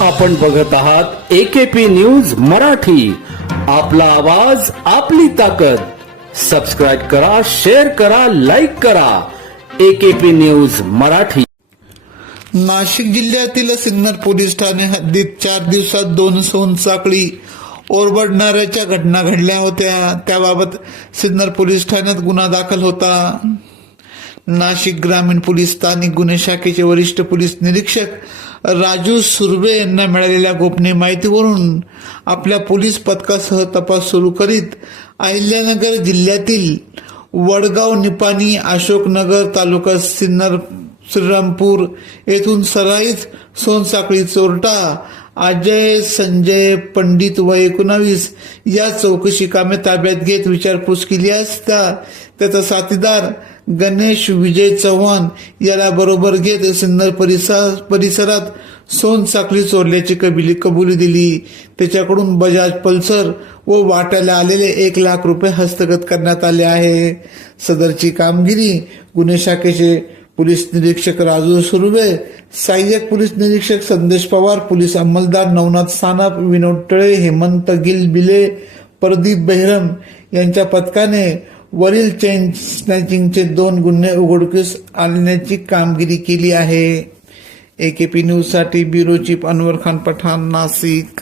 आपण बघत आहात एकेपी न्यूज मराठी. आपला आवाज आपली ताकद. सबस्क्राईब करा शेअर करा लाईक करा. AKP news Marathi. नाशिक जिल्ह्यातील सिग्नल पोलीस ठाणे हद्दीत चार दिवसात दोन सोनचाकळी ओरबडणाऱ्याच्या घटना घडल्या होत्या. त्याबाबत सिग्नर पोलीस ठाण्यात गुन्हा दाखल होता. नाशिक ग्रामीण पोलीस स्थानिक गुन्हे शाखेचे वरिष्ठ पोलीस निरीक्षक राजू सुर्वे यांना मिळालेल्या गोपनीय माहितीवरून आपल्या पोलीस पथकासह तपास सुरू करीत अहिल्यानगर जिल्ह्यातील वडगाव निपाणी अशोकनगर तालुका सिन्नर श्रीरामपूर येथून सराईत सोनसाखळी चोरटा अजय संजय पंडित व एकोणावीस या चौकशी कामे ताब्यात घेत विचारपूस केली असता त्याचा साथीदार गणेश विजय चव्हाण याला बरोबर घेत सिन्नर परिसर परिसरात सोन साखळी चोरल्याची कबिली कबुली दिली. त्याच्याकडून बजाज पल्सर व वाट्याला आलेले एक लाख रुपये हस्तगत करण्यात आले आहे. सदरची कामगिरी गुन्हे शाखेचे पोलीस निरीक्षक राजू सुर्वे सहाय्यक पोलीस निरीक्षक संदेश पवार पोलीस अंमलदार नवनाथ सानप विनोद टळे हेमंत गिल बिले प्रदीप बेहरम यांच्या पथकाने वरील चेन स्नॅचिंगचे दोन गुन्हे उघडकीस आणण्याची कामगिरी केली आहे. एकेपी न्यूजसाठी ब्युरो चीफ अनवर खान पठाण नाशिक.